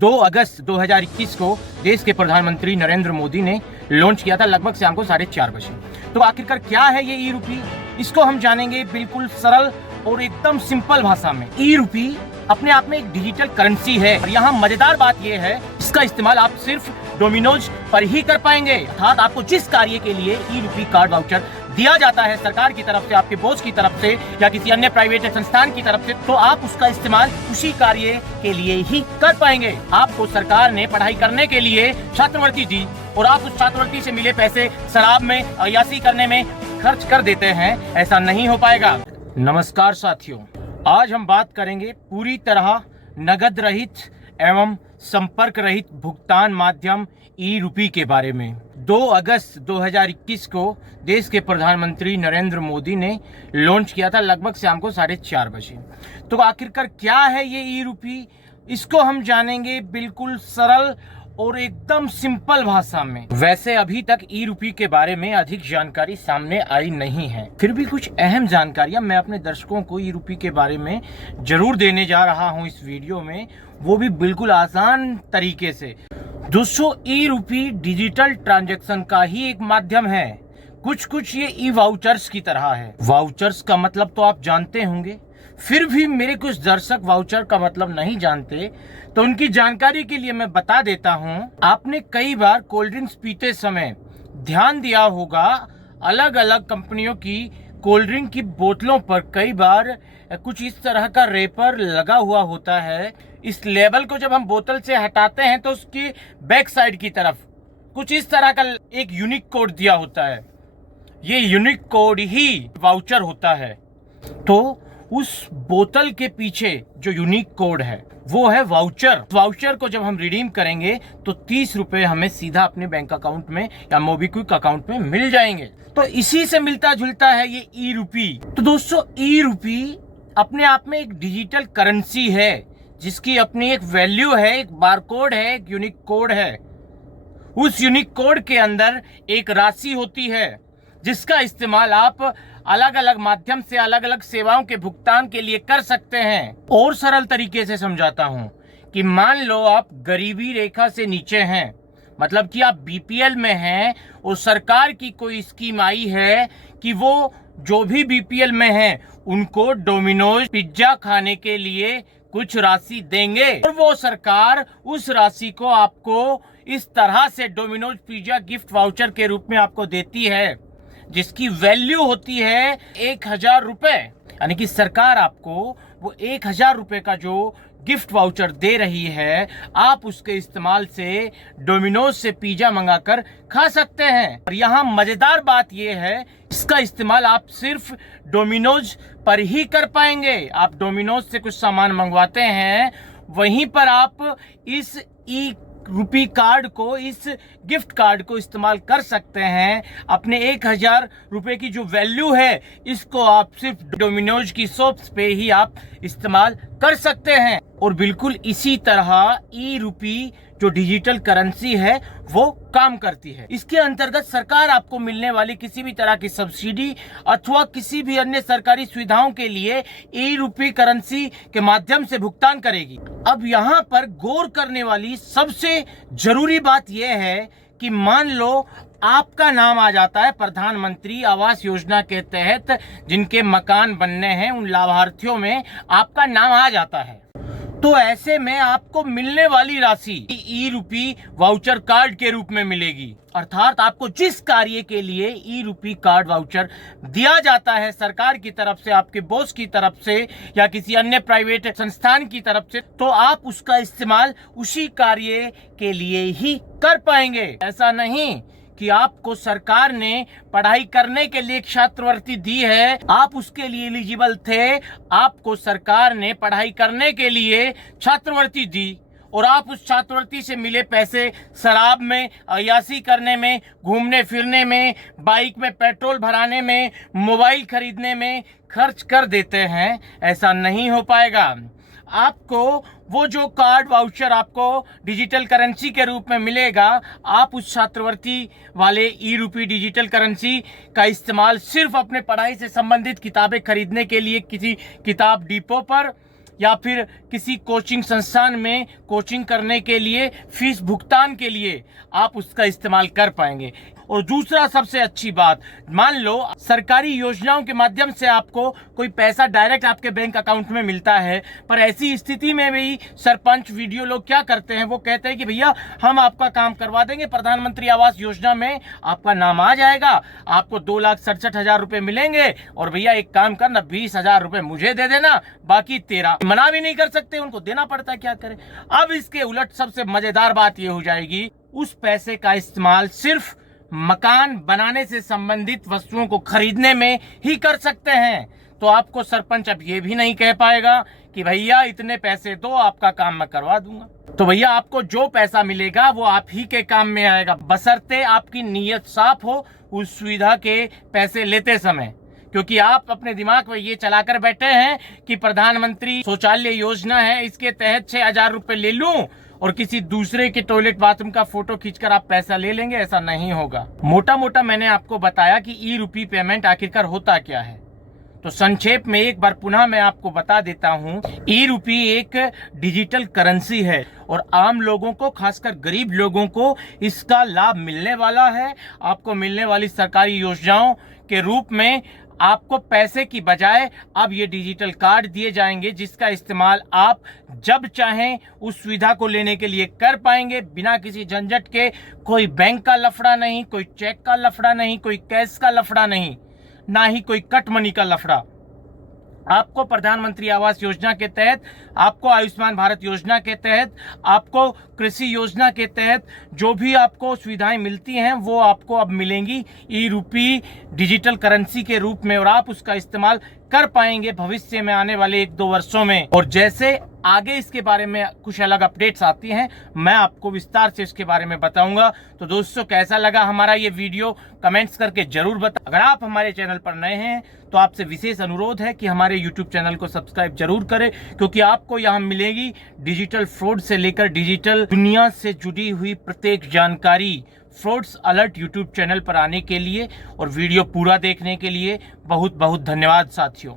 2 अगस्त 2021 को देश के प्रधानमंत्री नरेंद्र मोदी ने लॉन्च किया था लगभग शाम को 4:30 बजे। तो आखिरकार क्या है ये ई रूपी, इसको हम जानेंगे बिल्कुल सरल और एकदम सिंपल भाषा में। ई रूपी अपने आप में एक डिजिटल करेंसी है और यहाँ मजेदार बात यह है, इसका इस्तेमाल आप सिर्फ डोमिनोज पर ही कर पाएंगे। अर्थात आपको जिस कार्य के लिए ई रूपी कार्ड वाउचर दिया जाता है सरकार की तरफ से, आपके बॉस की तरफ से या किसी अन्य प्राइवेट संस्थान की तरफ से, तो आप उसका इस्तेमाल उसी कार्य के लिए ही कर पाएंगे। आपको सरकार ने पढ़ाई करने के लिए छात्रवृत्ति दी और आप उस छात्रवृत्ति से मिले पैसे शराब में, अय्याशी करने में खर्च कर देते हैं, ऐसा नहीं हो पाएगा। नमस्कार साथियों, आज हम बात करेंगे पूरी तरह नगद रहित एवं संपर्क रहित भुगतान माध्यम ई रूपी के बारे में। 2 अगस्त 2021 को देश के प्रधानमंत्री नरेंद्र मोदी ने लॉन्च किया था लगभग शाम को 4:30 बजे। तो आखिरकार क्या है ये ई रूपी, इसको हम जानेंगे बिल्कुल सरल और एकदम सिंपल भाषा में। वैसे अभी तक ई रूपी के बारे में अधिक जानकारी सामने आई नहीं है, फिर भी कुछ अहम जानकारियां मैं अपने दर्शकों को ई रूपी के बारे में जरूर देने जा रहा हूं इस वीडियो में, वो भी बिल्कुल आसान तरीके से। दोस्तों, ई रूपी डिजिटल ट्रांजैक्शन का ही एक माध्यम है। कुछ ये ई वाउचर्स की तरह है। वाउचर्स का मतलब तो आप जानते होंगे, फिर भी मेरे कुछ दर्शक वाउचर का मतलब नहीं जानते, तो उनकी जानकारी के लिए मैं बता देता हूं। आपने कई बार कोल्ड ड्रिंक्स पीते समय ध्यान दिया होगा, अलग अलग कंपनियों की कोल्ड ड्रिंक की बोतलों पर कई बार कुछ इस तरह का रेपर लगा हुआ होता है। इस लेबल को जब हम बोतल से हटाते हैं तो उसकी बैक साइड की तरफ कुछ इस तरह का एक यूनिक कोड दिया होता है। ये यूनिक कोड ही वाउचर होता है। तो उस बोतल के पीछे जो यूनिक कोड है वो है वाउचर। वाउचर को जब हम रिडीम करेंगे तो 30 रुपए हमें सीधा अपने बैंक अकाउंट में या मोबीक्विक अकाउंट में मिल जाएंगे। तो इसी से मिलता जुलता है ये ई रूपी। तो दोस्तों, ई रूपी अपने आप में एक डिजिटल करेंसी है जिसकी अपनी एक वैल्यू है, एक बारकोड है, एक यूनिक कोड है। उस यूनिक कोड के अंदर एक राशि होती है जिसका इस्तेमाल आप अलग अलग माध्यम से अलग अलग सेवाओं के भुगतान के लिए कर सकते हैं। और सरल तरीके से समझाता हूं कि मान लो आप गरीबी रेखा से नीचे हैं, मतलब कि आप बीपीएल में हैं और सरकार की कोई स्कीम आई है कि वो जो भी बीपीएल में हैं उनको डोमिनोज पिज्जा खाने के लिए कुछ राशि देंगे और वो सरकार उस राशि को आपको इस तरह से डोमिनोज पिज्जा गिफ्ट वाउचर के रूप में आपको देती है, जिसकी वैल्यू होती है 1000 रुपए। यानी कि सरकार आपको वो 1000 रुपए का जो गिफ्ट वाउचर दे रही है, आप उसके इस्तेमाल से डोमिनोज से पिज्जा मंगाकर खा सकते हैं। और यहाँ मजेदार बात यह है, इसका इस्तेमाल आप सिर्फ डोमिनोज पर ही कर पाएंगे। आप डोमिनोज से कुछ सामान मंगवाते हैं, वहीं पर आप इस ई रूपी कार्ड को, इस गिफ्ट कार्ड को इस्तेमाल कर सकते हैं। अपने 1000 रुपए की जो वैल्यू है, इसको आप सिर्फ डोमिनोज की शॉप्स पे ही आप इस्तेमाल कर सकते हैं। और बिल्कुल इसी तरह ई रूपी जो डिजिटल करेंसी है वो काम करती है। इसके अंतर्गत सरकार आपको मिलने वाली किसी भी तरह की सब्सिडी अथवा किसी भी अन्य सरकारी सुविधाओं के लिए ई रूपी करेंसी के माध्यम से भुगतान करेगी। अब यहाँ पर गौर करने वाली सबसे जरूरी बात यह है कि मान लो आपका नाम आ जाता है प्रधानमंत्री आवास योजना के तहत, जिनके मकान बनने हैं उन लाभार्थियों में आपका नाम आ जाता है, तो ऐसे में आपको मिलने वाली राशि ई रूपी वाउचर कार्ड के रूप में मिलेगी। अर्थात आपको जिस कार्य के लिए ई रूपी कार्ड वाउचर दिया जाता है सरकार की तरफ से, आपके बॉस की तरफ से या किसी अन्य प्राइवेट संस्थान की तरफ से, तो आप उसका इस्तेमाल उसी कार्य के लिए ही कर पाएंगे। ऐसा नहीं कि आपको सरकार ने पढ़ाई करने के लिए छात्रवृत्ति दी है, आप उसके लिए एलिजिबल थे, आपको सरकार ने पढ़ाई करने के लिए छात्रवृत्ति दी और आप उस छात्रवृत्ति से मिले पैसे शराब में, अय्याशी करने में, घूमने फिरने में, बाइक में पेट्रोल भराने में, मोबाइल खरीदने में खर्च कर देते हैं, ऐसा नहीं हो पाएगा। आपको वो जो कार्ड वाउचर आपको डिजिटल करेंसी के रूप में मिलेगा, आप उस छात्रवृत्ति वाले ई रूपी डिजिटल करेंसी का इस्तेमाल सिर्फ अपने पढ़ाई से संबंधित किताबें खरीदने के लिए किसी किताब डिपो पर या फिर किसी कोचिंग संस्थान में कोचिंग करने के लिए फीस भुगतान के लिए आप उसका इस्तेमाल कर पाएंगे। और दूसरा सबसे अच्छी बात, मान लो सरकारी योजनाओं के माध्यम से आपको कोई पैसा डायरेक्ट आपके बैंक अकाउंट में मिलता है, पर ऐसी स्थिति में भी सरपंच वीडियो लोग क्या करते हैं, वो कहते हैं कि भैया हम आपका काम करवा देंगे, प्रधानमंत्री आवास योजना में आपका नाम आ जाएगा, आपको 2,67,000 रुपए मिलेंगे, और भैया एक काम करना 20,000 रुपए मुझे दे देना, बाकी तेरा। मना भी नहीं कर सकते, उनको देना पड़ता है, क्या करें। अब इसके उलट सबसे मजेदार बात यह हो जाएगी, उस पैसे का इस्तेमाल सिर्फ मकान बनाने से संबंधित वस्तुओं को खरीदने में ही कर सकते हैं। तो आपको सरपंच अब ये भी नहीं कह पाएगा कि भैया इतने पैसे दो, आपका काम मैं करवा दूंगा। तो भैया आपको जो पैसा मिलेगा वो आप ही के काम में आएगा, बशर्ते आपकी नीयत साफ हो उस सुविधा के पैसे लेते समय। क्योंकि आप अपने दिमाग में ये चलाकर बैठे हैं कि प्रधानमंत्री शौचालय योजना है, इसके तहत 6,000 रुपए ले लूं और किसी दूसरे के टॉयलेट बाथरूम का फोटो खींचकर आप पैसा ले लेंगे, ऐसा नहीं होगा। मोटा मोटा मैंने आपको बताया कि ई रूपी पेमेंट आखिरकार होता क्या है। तो संक्षेप में एक बार पुनः मैं आपको बता देता हूं, ई रूपी एक डिजिटल करेंसी है और आम लोगों को, खासकर गरीब लोगों को इसका लाभ मिलने वाला है। आपको मिलने वाली सरकारी योजनाओं के रूप में आपको पैसे की बजाय अब ये डिजिटल कार्ड दिए जाएंगे, जिसका इस्तेमाल आप जब चाहें उस सुविधा को लेने के लिए कर पाएंगे, बिना किसी झंझट के। कोई बैंक का लफड़ा नहीं, कोई चेक का लफड़ा नहीं, कोई कैश का लफड़ा नहीं, ना ही कोई कट मनी का लफड़ा। आपको प्रधानमंत्री आवास योजना के तहत, आपको आयुष्मान भारत योजना के तहत, आपको कृषि योजना के तहत जो भी आपको सुविधाएं मिलती हैं वो आपको अब मिलेंगी ई रूपी डिजिटल करेंसी के रूप में, और आप उसका इस्तेमाल कर पाएंगे भविष्य में आने वाले 1-2 वर्षों में। और जैसे आगे इसके बारे में कुछ अलग अपडेट्स आती हैं, मैं आपको विस्तार से इसके बारे में बताऊंगा। तो दोस्तों, कैसा लगा हमारा ये वीडियो कमेंट्स करके जरूर बताएं। अगर आप हमारे चैनल पर नए हैं तो आपसे विशेष अनुरोध है कि हमारे यूट्यूब चैनल को सब्सक्राइब जरूर करें, क्योंकि आपको यहाँ मिलेगी डिजिटल फ्रॉड से लेकर डिजिटल दुनिया से जुड़ी हुई प्रत्येक जानकारी। फ्रॉड्स अलर्ट यूट्यूब चैनल पर आने के लिए और वीडियो पूरा देखने के लिए बहुत बहुत धन्यवाद साथियों।